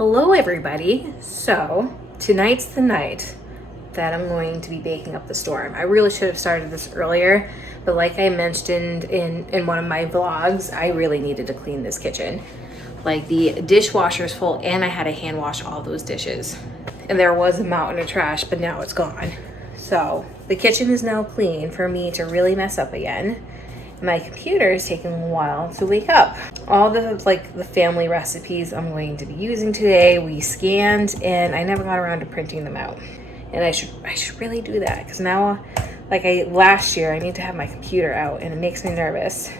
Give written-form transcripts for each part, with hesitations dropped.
Hello everybody. So tonight's the night that I'm going to be baking up the storm. I really should have started this earlier, but like I mentioned in one of my vlogs, I really needed to clean this kitchen. Like the dishwasher's full and I had to hand wash all those dishes. And there was a mountain of trash, but now it's gone. So the kitchen is now clean for me to really mess up again. My computer is taking a while to wake up. All the the family recipes I'm going to be using today, we scanned and I never got around to printing them out. And I should really do that because now, last year, I need to have my computer out and it makes me nervous.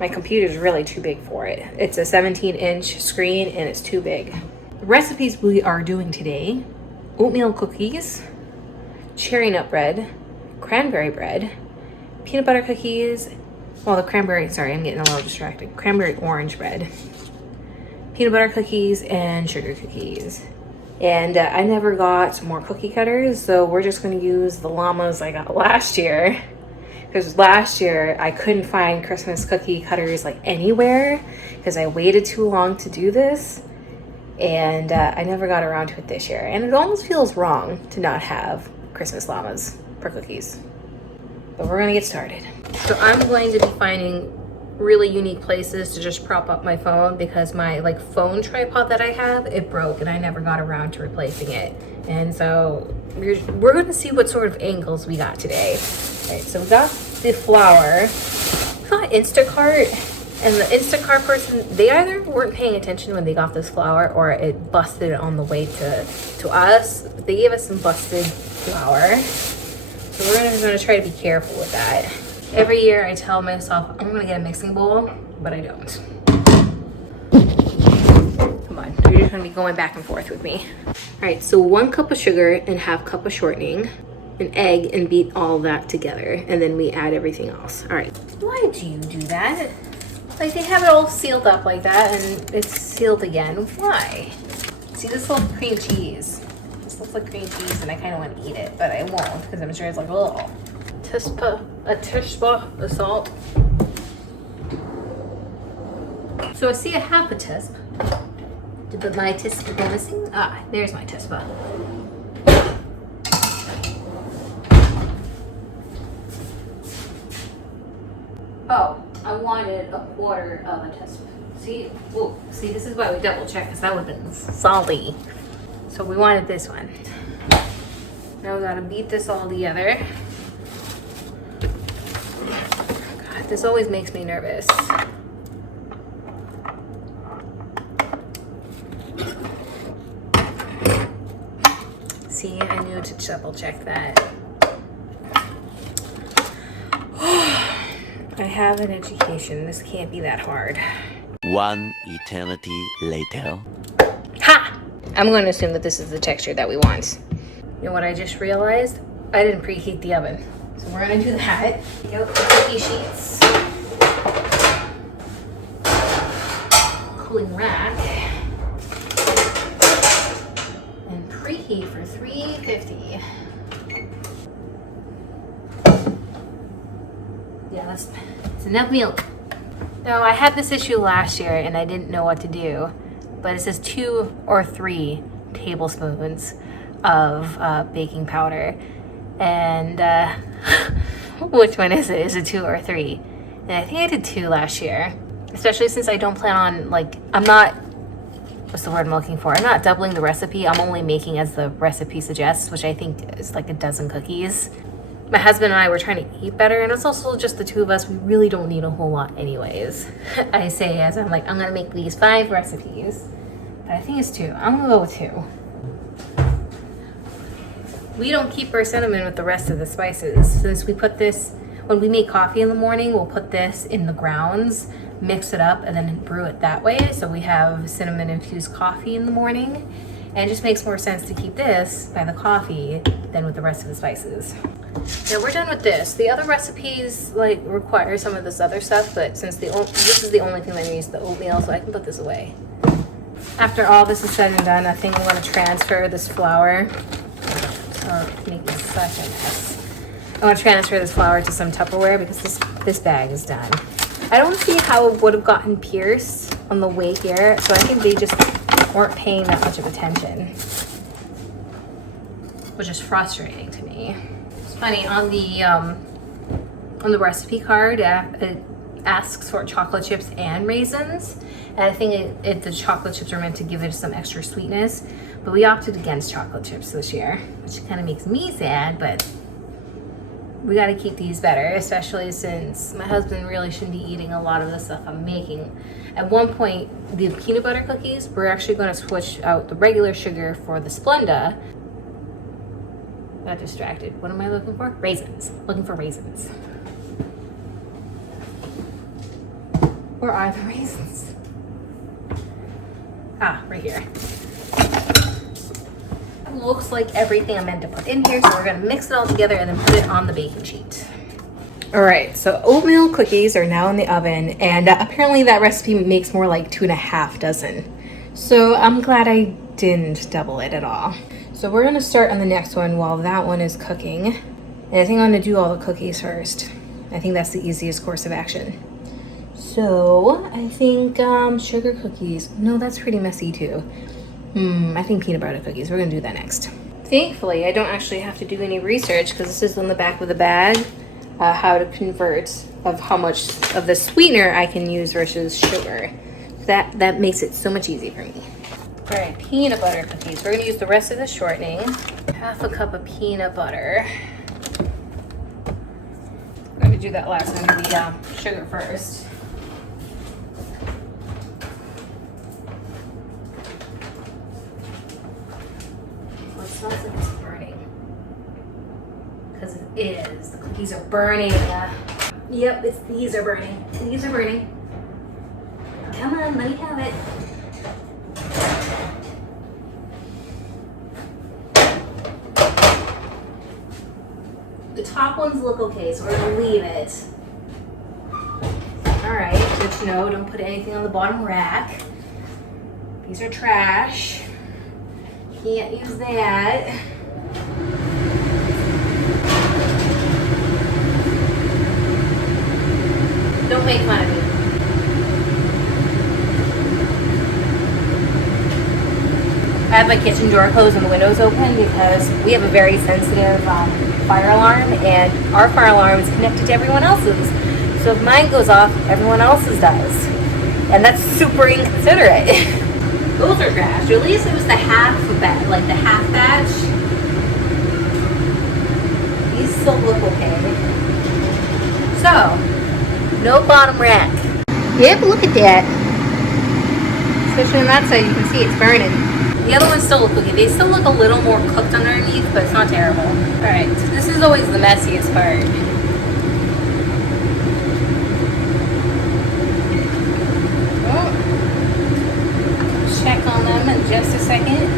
My computer is really too big for it. It's a 17-inch screen and it's too big. The recipes we are doing today: oatmeal cookies, cherry nut bread, cranberry bread, peanut butter cookies. Well, the cranberry, sorry, I'm getting a little distracted. Cranberry orange bread, peanut butter cookies, and sugar cookies. And I never got more cookie cutters, so we're just going to use the llamas I got last year. Because last year I couldn't find Christmas cookie cutters anywhere because I waited too long to do this. And I never got around to it this year. And it almost feels wrong to not have Christmas llamas for cookies. But we're gonna get started. So I'm going to be finding really unique places to just prop up my phone because my phone tripod that I have, it broke and I never got around to replacing it. And so we're gonna see what sort of angles we got today. All right, so we got the flour. We got Instacart, and the Instacart person, they either weren't paying attention when they got this flour or it busted on the way to us. They gave us some busted flour. So we're gonna try to be careful with that. Every year I tell myself I'm gonna get a mixing bowl, but I don't. Come on, you're just gonna be going back and forth with me. All right, so 1 cup of sugar and ½ cup of shortening, an egg, and beat all that together. And then we add everything else. All right, why do you do that? They have it all sealed up like that and it's sealed again. Why? See, this little cream cheese. Looks like cream cheese and I kind of want to eat it, but I won't because I'm sure it's a teaspoon of salt. So I see a half a teaspoon. But my teaspoon go missing? Ah, there's my teaspoon. Oh, I wanted a quarter of a teaspoon. See, this is why we double check because that would have been salty. So we wanted this one. Now we gotta beat this all together. God, this always makes me nervous. See, I knew to double check that. I have an education. This can't be that hard. 1 eternity later. Ha! I'm going to assume that this is the texture that we want. You know what I just realized? I didn't preheat the oven. So we're going to do that. Take out the cookie sheets. Cooling rack. And preheat for 350. Yeah, that's enough milk. Now, I had this issue last year and I didn't know what to do. But it says 2 or 3 tablespoons of baking powder. And which one is it? Is it 2 or 3? And I think I did 2 last year. Especially since I don't plan on, I'm not, what's the word I'm looking for? I'm not doubling the recipe. I'm only making as the recipe suggests, which I think is a dozen cookies. My husband and I were trying to eat better, and it's also just the two of us. We really don't need a whole lot anyways. I say as I'm I'm gonna make these 5 recipes. But I think it's 2. I'm gonna go with 2. We don't keep our cinnamon with the rest of the spices. Since we put this, when we make coffee in the morning, we'll put this in the grounds, mix it up, and then brew it that way. So we have cinnamon infused coffee in the morning. And it just makes more sense to keep this by the coffee than with the rest of the spices. Now we're done with this. The other recipes require some of this other stuff, but since this is the only thing that needs the oatmeal, so I can put this away. After all this is said and done, I think I'm going to transfer this flour. It's making such a mess. I want to transfer this flour to some Tupperware because this bag is done. I don't see how it would have gotten pierced on the way here, so I think they just weren't paying that much of attention, which is frustrating to me. It's funny, on the recipe card, it asks for chocolate chips and raisins, and I think the chocolate chips are meant to give it some extra sweetness, but we opted against chocolate chips this year, which kind of makes me sad, but we got to keep these better, especially since my husband really shouldn't be eating a lot of the stuff I'm making. At one point, the peanut butter cookies, we're actually going to switch out the regular sugar for the Splenda. Got distracted. What am I looking for? Raisins. Looking for raisins. Where are the raisins? Ah, right here. Looks like everything I meant to put in here, so we're gonna mix it all together and then put it on the baking sheet. All right, so oatmeal cookies are now in the oven, and apparently that recipe makes more like 2.5 dozen. So I'm glad I didn't double it at all. So we're gonna start on the next one while that one is cooking. And I think I'm gonna do all the cookies first. I think that's the easiest course of action. So I think sugar cookies. No, that's pretty messy too. I think peanut butter cookies. We're gonna do that next. Thankfully, I don't actually have to do any research because this is on the back of the bag, how to convert of how much of the sweetener I can use versus sugar. That makes it so much easier for me. All right, peanut butter cookies. We're gonna use the rest of the shortening. 1/2 cup of peanut butter. I'm gonna do that last one, the sugar first. Smells like it's burning, because it is. The cookies are burning. Yep, these are burning. These are burning. Come on, let me have it. The top ones look okay, so we're gonna leave it. All right, good to know. Don't put anything on the bottom rack. These are trash. Can't use that. Don't make fun of me. I have my kitchen door closed and the windows open because we have a very sensitive fire alarm, and our fire alarm is connected to everyone else's. So if mine goes off, everyone else's does. And that's super inconsiderate. Those are trash. Or at least it was the half batch, like the half batch. These still look okay. So, no bottom rack. Yep, look at that. Especially on that side, you can see it's burning. The other ones still look okay. They still look a little more cooked underneath, but it's not terrible. Alright, so this is always the messiest part. Check on them in just a second.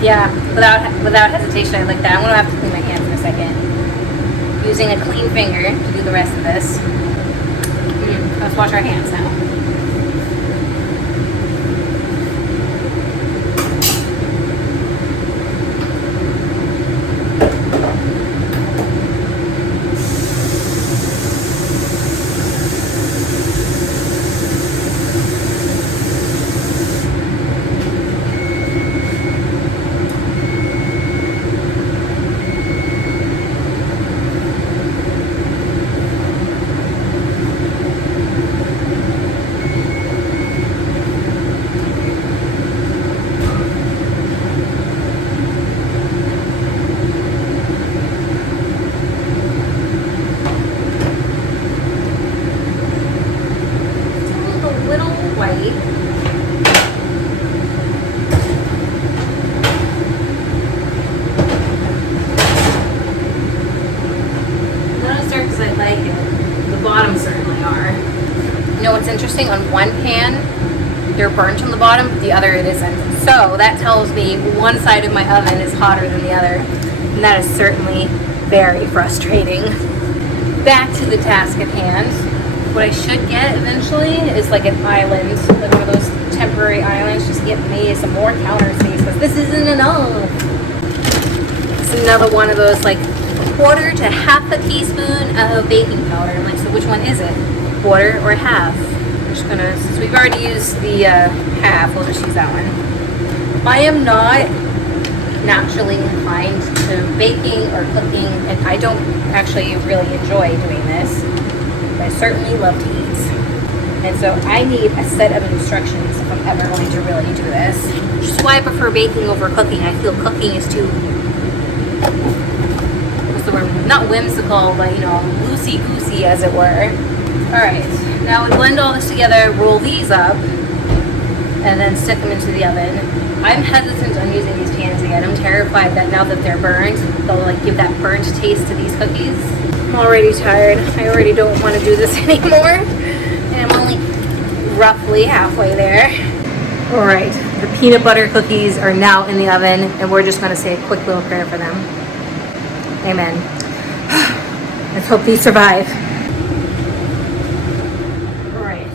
Yeah, without hesitation, I like that. I'm gonna have to clean my hands in a second. Using a clean finger to do the rest of this. Let's wash our hands now. Interesting, on one pan they're burnt on the bottom, but the other it isn't. So that tells me one side of my oven is hotter than the other, and that is certainly very frustrating. Back to the task at hand. What I should get eventually is like an island, like one of those temporary islands, just to get me some more counter space, because this isn't enough. It's another one of those like 1/4 to 1/2 teaspoon of baking powder. I'm like, so which one is it? quarter or a half. I'm just gonna, since we've already used the half, we'll just use that one. I am not naturally inclined to baking or cooking, and I don't actually really enjoy doing this, but I certainly love to eat. And so I need a set of instructions if I'm ever going to really do this. Which is why I prefer baking over cooking. I feel cooking is too, what's the word? Not whimsical, but you know, loosey-goosey as it were. Alright, now we blend all this together, roll these up, and then stick them into the oven. I'm hesitant on using these pans again. I'm terrified that now that they're burned, they'll like give that burnt taste to these cookies. I'm already tired. I already don't want to do this anymore. And I'm only roughly halfway there. Alright, the peanut butter cookies are now in the oven, and we're just going to say a quick little prayer for them. Amen. Let's hope these survive. Alright,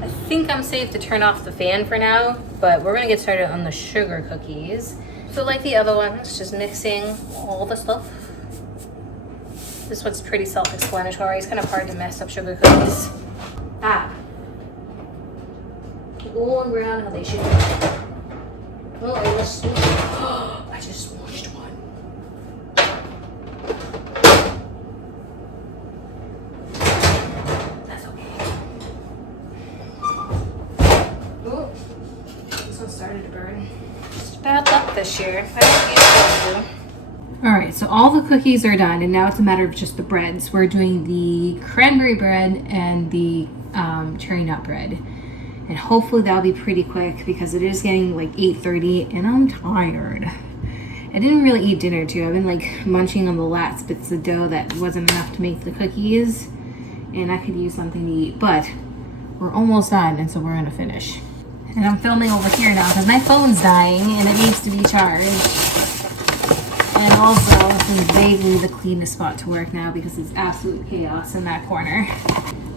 I think I'm safe to turn off the fan for now, but we're going to get started on the sugar cookies. So like the other ones, just mixing all the stuff. This one's pretty self-explanatory. It's kind of hard to mess up sugar cookies. Going around how they should be. Oh, I just smooshed. I just smooshed one. That's okay. Oh, this one started to burn. Just bad luck this year. I don't usually do. Alright, so all the cookies are done, and now it's a matter of just the breads. We're doing the cranberry bread and the cherry nut bread. And hopefully that'll be pretty quick because it is getting like 8:30 and I'm tired. I didn't really eat dinner too. I've been like munching on the last bits of dough that wasn't enough to make the cookies. And I could use something to eat, but we're almost done, and so we're gonna finish. And I'm filming over here now because my phone's dying and it needs to be charged. And also, this is vaguely the cleanest spot to work now because it's absolute chaos in that corner.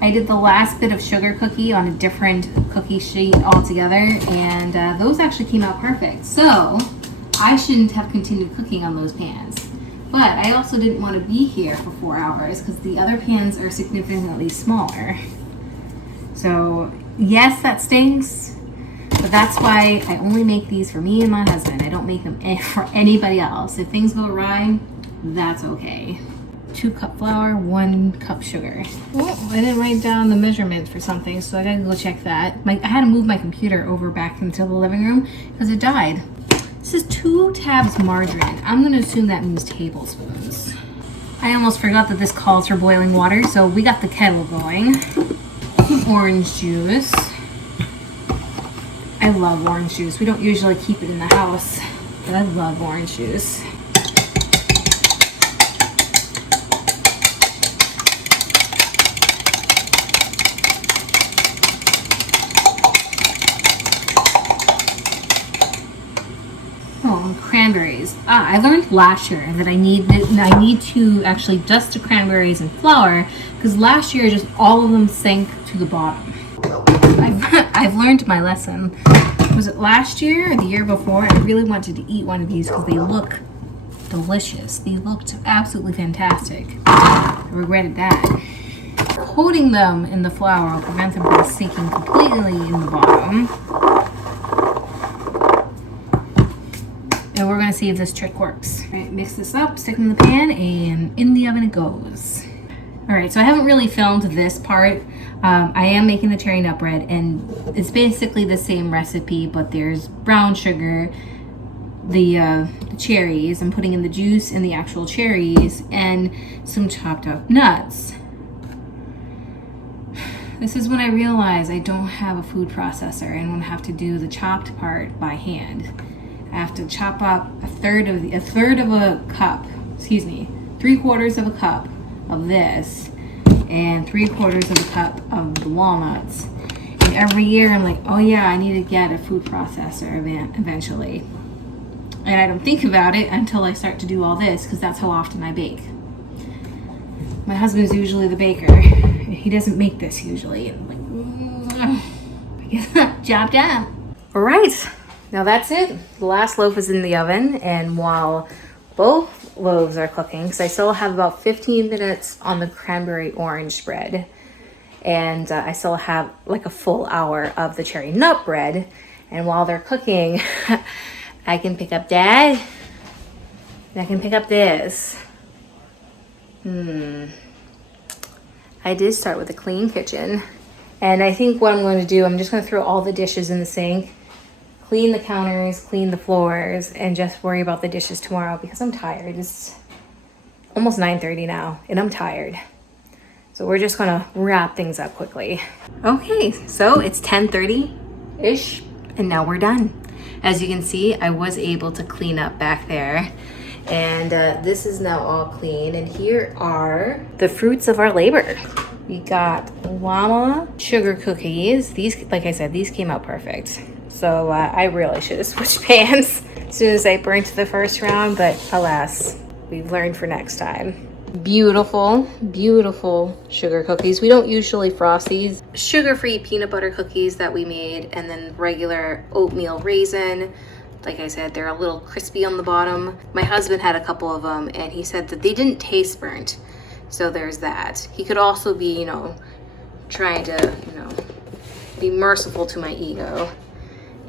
I did the last bit of sugar cookie on a different cookie sheet altogether, and those actually came out perfect. So, I shouldn't have continued cooking on those pans. But I also didn't want to be here for 4 hours because the other pans are significantly smaller. So, yes, that stinks, but that's why I only make these for me and my husband. I don't make them for anybody else. If things go awry, that's okay. 2 cup flour, 1 cup sugar. Oh, I didn't write down the measurements for something, so I gotta go check that. I had to move my computer over back into the living room because it died. This is 2 tabs margarine. I'm gonna assume that means tablespoons. I almost forgot that this calls for boiling water, so we got the kettle going. Some orange juice. I love orange juice. We don't usually keep it in the house, but I love orange juice. Cranberries. I learned last year that I need to actually dust the cranberries in flour because last year just all of them sank to the bottom. I've learned my lesson. Was it last year or the year before? I really wanted to eat one of these because they look delicious. They looked absolutely fantastic. I regretted that. Coating them in the flour will prevent them from sinking completely in the bottom. And we're gonna see if this trick works. All right, mix this up, stick it in the pan, and in the oven it goes. All right, so I haven't really filmed this part. I am making the cherry nut bread, and it's basically the same recipe, but there's brown sugar, the cherries. I'm putting in the juice and the actual cherries, and some chopped up nuts. This is when I realize I don't have a food processor and I'm gonna have to do the chopped part by hand. I have to chop up a third of a cup, 3/4 of a cup of this and 3/4 of a cup of the walnuts. And every year I'm like, oh yeah, I need to get a food processor eventually. And I don't think about it until I start to do all this because that's how often I bake. My husband's usually the baker. He doesn't make this usually. And I'm like, job done. All right. Now that's it. The last loaf is in the oven, and while both loaves are cooking, because I still have about 15 minutes on the cranberry orange bread, and I still have like a full hour of the cherry nut bread. And while they're cooking, I can pick up Dad, and I can pick up this. I did start with a clean kitchen, and I think what I'm going to do, I'm just going to throw all the dishes in the sink, clean the counters, clean the floors, and just worry about the dishes tomorrow because I'm tired. It's almost 9:30 now, and I'm tired. So we're just gonna wrap things up quickly. Okay, so it's 10:30-ish, and now we're done. As you can see, I was able to clean up back there, and this is now all clean. And here are the fruits of our labor. We got llama sugar cookies. These, like I said, these came out perfect. So I really should have switched pans as soon as I burnt the first round, but alas, we've learned for next time. Beautiful, beautiful sugar cookies. We don't usually frost these. Sugar-free peanut butter cookies that we made, and then regular oatmeal raisin. Like I said, they're a little crispy on the bottom. My husband had a couple of them, and he said that they didn't taste burnt. So there's that. He could also be, you know, trying to, you know, be merciful to my ego.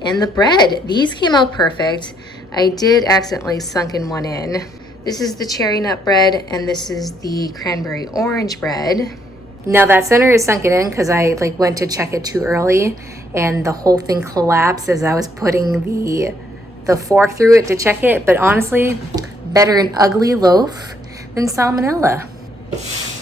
And the bread, these came out perfect. I did accidentally sunken one in. This is the cherry nut bread, and this is the cranberry orange bread. Now that center is sunken in because I like went to check it too early, and the whole thing collapsed as I was putting the fork through it to check it. But honestly, better an ugly loaf than salmonella.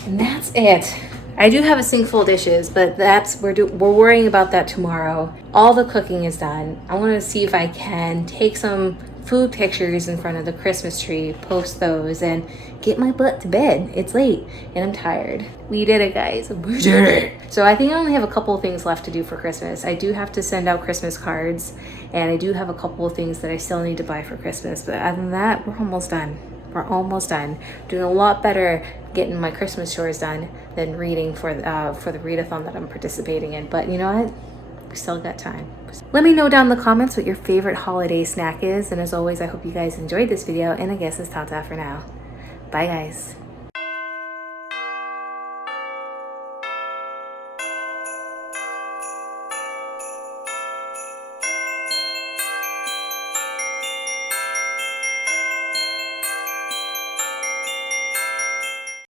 And that's it. I do have a sink full of dishes, but we're worrying about that tomorrow. All the cooking is done. I want to see if I can take some food pictures in front of the Christmas tree, post those, and get my butt to bed. It's late and I'm tired. We did it, guys. We did it. So I think I only have a couple of things left to do for Christmas. I do have to send out Christmas cards, and I do have a couple of things that I still need to buy for Christmas. But other than that, we're almost done. We're almost done. Doing a lot better getting my Christmas chores done than reading for the readathon that I'm participating in. But you know what? We still got time. Let me know down in the comments what your favorite holiday snack is. And as always, I hope you guys enjoyed this video. And I guess it's ta-ta for now. Bye, guys.